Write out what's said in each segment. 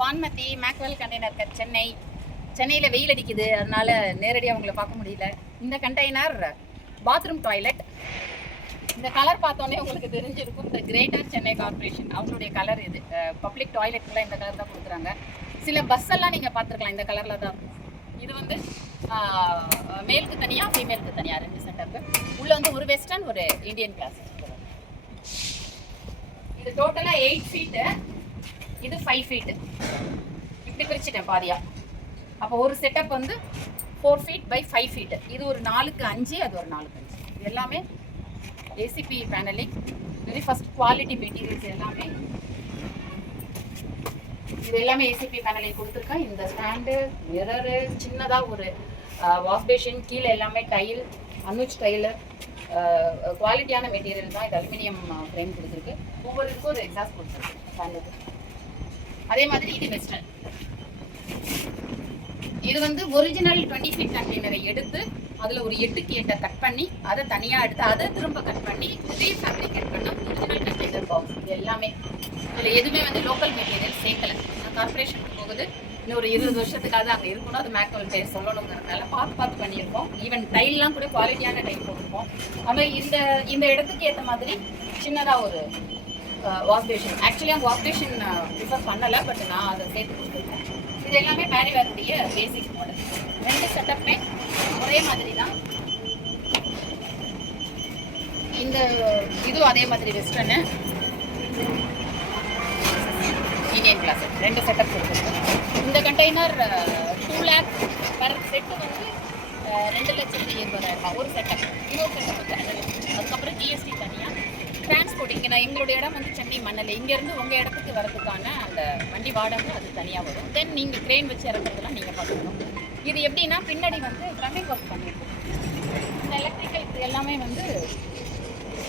Vanmathi மேக்வெல் container சென்னையில் வெயில் அடிக்குது, அதனால நேரடியாக அவங்கள பார்க்க முடியல. இந்த கண்டெய்னர் பாத்ரூம் டாய்லெட். இந்த கலர் பார்த்தோன்னே உங்களுக்கு தெரிஞ்சிருக்கும், இந்த கிரேட்டர் சென்னை கார்பரேஷன் அவங்களுடைய கலர் இது. பப்ளிக் டாய்லெட்லாம் இந்த கலர் தான் கொடுக்குறாங்க. சில பஸ் எல்லாம் நீங்கள் பார்த்துருக்கலாம் இந்த கலரில் தான். இது வந்து மேலுக்கு தனியாக ஃபீமேலுக்கு தனியாக 2 செட்டப்பு. உள்ள வந்து ஒரு வெஸ்டர்ன் ஒரு இந்தியன் கிளாஸ். இது டோட்டலாக 8 ஃபீட்டு, இது 5 ஃபீட்டு. இப்படி பிரிச்சுட்டேன் பாதியா. அப்போ ஒரு செட்டப் வந்து 4 ஃபீட் பை 5 ஃபீட்டு. இது ஒரு 4க்கு 5, அது ஒரு 4க்கு 5. இது எல்லாமே ACP panelling, very first quality materials எல்லாமே. இது எல்லாமே ஏசிபி பேனலிங் கொடுத்துருக்கேன். இந்த ஸ்டாண்டு, மிரரு, சின்னதாக ஒரு வாஷ் பேஷன், கீழே எல்லாமே டைல், அனுஜ் டைலு, குவாலிட்டியான மெட்டீரியல் தான். இது அலுமினியம் ஃப்ரேம் கொடுத்துருக்கு. ஒவ்வொரு இதுக்கும் ஒரு எக்ஸாஸ்ட் கொடுத்துருக்கு ஸ்டாண்டுக்கு. அதே மாதிரி இது வெஸ்டர்ன். இது வந்து ஒரிஜினல் 20 ஃபீட் கண்டெய்னரை எடுத்து அதில் ஒரு 8க்கு 8 கட் பண்ணி அதை தனியாக எடுத்து அதை திரும்ப கட் பண்ணி ரீஃபேப்ரிகேட் பண்ண ஒரிஜினல் கண்டெய்னர் பாக்ஸ். இது எல்லாமே இதில் எதுவுமே வந்து லோக்கல் மெட்டீரியல் சேர்க்கலை. கார்பரேஷனுக்கு போகுது, இன்னொரு 20 வருஷத்துக்காக அங்கே இருக்கணும். அது மேக்வெல் பேர் சொல்லணுங்கிறதுனால பார்த்து பண்ணியிருக்கோம். ஈவன் டைல்லாம் கூட குவாலிட்டியான டைல் போட்டிருக்கோம். அதுமாதிரி இந்த இடத்துக்கு ஏற்ற மாதிரி சின்னதாக ஒரு வாஷ் பேஷன். ஆக்சுவலி அந்த வாஷ் பேஷன் ப்ரிஃபர் பண்ணலை, பட் நான் அதை சேர்த்து கொடுத்துருக்கேன். இது எல்லாமே மேரிவேருடைய பேசிக் மாடல். 2 செட்டப்புமே ஒரே மாதிரி தான். இந்த இதுவும் அதே மாதிரி வெஸ்டர்னு இந்தியன் கிளாஸ் 2 செட்டப் கொடுத்துருக்கு. இந்த கண்டெய்னர் 2 lakh பர் செட்டு வந்து 2,20,000 ஒரு செட்டப். இன்னொரு செட்டப் வந்து 2 லட்சம். அதுக்கப்புறம் ஜிஎஸ்டி தனியாக. டிரான்ஸ்போர்ட் இங்கே எங்களுடைய இடம் வந்து சென்னை மணல், இங்கேருந்து உங்கள் இடத்துக்கு வரதுக்கான அந்த வண்டி வாடகை அது தனியாக வரும். தென் நீங்கள் க்ரெயின் வச்சு இறக்குறதுலாம் நீங்கள் பார்த்துக்கணும். இது எப்படின்னா பின்னாடி வந்து ப்ளம்பிங் ஒர்க் பண்ணியிருக்கோம். இந்த எலக்ட்ரிக்கல் இது எல்லாமே வந்து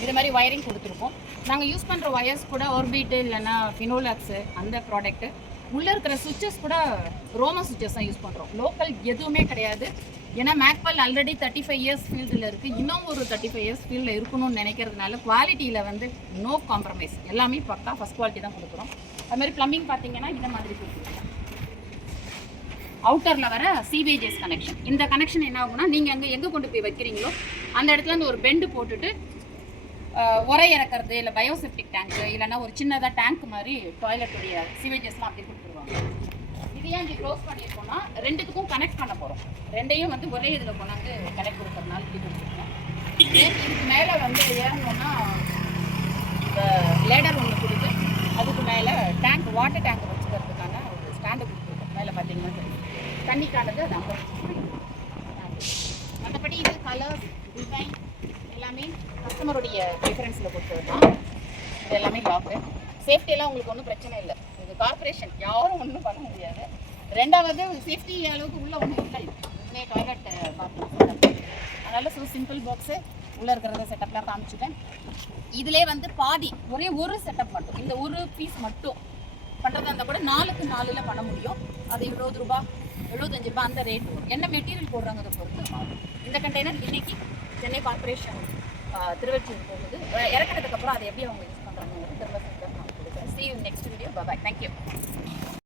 இது மாதிரி வயரிங் கொடுத்துருக்கோம். நாங்கள் யூஸ் பண்ணுற ஒயர்ஸ் கூட ஆர்பிட்டு இல்லைன்னா ஃபினோலாக்ஸு அந்த ப்ராடக்ட்டு. உள்ளே இருக்கிற சுவிட்சஸ் கூட ரோமா சுவிட்சஸ் தான் யூஸ் பண்ணுறோம். லோக்கல் எதுவுமே கிடையாது. ஏன்னா மேக்வெல் ஆல்ரெடி 35 இயர்ஸ் ஃபீல்டில் இருக்குது. இன்னும் ஒரு 35 இயர்ஸ் ஃபீல்டில் இருக்கணும்னு நினைக்கிறதுனால குவாலிட்டியில் வந்து நோ காம்ப்ரமைஸ். எல்லாமே பக்கா ஃபஸ்ட் குவாலிட்டி தான் கொடுக்குறோம். அதுமாதிரி ப்ளம்பிங் பார்த்தீங்கன்னா இந்த மாதிரி கொடுத்துருக்கோம். அவுட்டரில் வர சீவேஜஸ் கனெக்ஷன். இந்த கனெக்ஷன் என்ன ஆகும்னா நீங்கள் எங்கே கொண்டு போய் வைக்கிறீங்களோ அந்த இடத்துல வந்து ஒரு பெண்டு போட்டுட்டு உரை இறக்கிறது, இல்லை பயோசெப்டிக் டேங்க்கு, இல்லைன்னா ஒரு சின்னதாக டேங்க் மாதிரி டாய்லெட்டுடைய சீவேஜஸ்லாம் அப்படி கொடுத்துருவாங்க. இதையே இங்கே க்ளோஸ் பண்ணியிருக்கோம்னா 2த்துக்கும் கனெக்ட் பண்ண போகிறோம். 2ஐயும் வந்து ஒரே இதில் கொண்டாந்து கனெக்ட் கொடுக்கறதுனால இப்படி கொடுத்துருக்கோம். இதுக்கு மேலே வந்து ஏறணும்னா இந்த லேடர் ஒன்று கொடுத்து அதுக்கு மேலே டேங்க், வாட்டர் டேங்க் வச்சுக்கிறதுக்கான ஒரு ஸ்டாண்டு கொடுத்துருக்கோம். மேலே பார்த்தீங்கன்னா தெரியும் தண்ணிக்கானது அது அங்கே. மற்றபடி இது கலர் டிசைன் எல்லாமே கஸ்டமருடைய ப்ரிஃபரன்ஸில் கொடுத்தது தான். இது எல்லாமே லாக்கு. சேஃப்டியெல்லாம் உங்களுக்கு ஒன்றும் பிரச்சனை இல்லை. இது கார்பரேஷன், யாரும் ஒன்றும் பண்ண முடியாது. 2வது சேஃப்டி அளவுக்கு உள்ளே ஒன்றும் இல்லை. இதுவே டாய்லெட் பாத்ரூம். அதனால் சிம்பிள் பாக்ஸு உள்ளே இருக்கிறத செட்டப்லாம் காமிச்சிட்டேன். இதிலே வந்து பாதி ஒரே ஒரு செட்டப் மட்டும், இந்த ஒரு பீஸ் மட்டும் பண்ணுறதா இருந்தால் கூட 4க்கு 4ல் பண்ண முடியும். அது 20 ரூபா 75 ரூபா அந்த ரேட் வரும். என்ன மெட்டீரியல் போடுறாங்கிறத பொறுத்து. இந்த கண்டெய்னர் இன்னைக்கு சென்னை கார்பரேஷன் திருவள்ளூர் போகுது. இறக்கிறதுக்கப்புறம் அதை எப்படி அவங்க யூஸ் பண்ணுறாங்க திரும்ப நான் கொடுக்குறேன். See you next video. Bye bye. Thank you.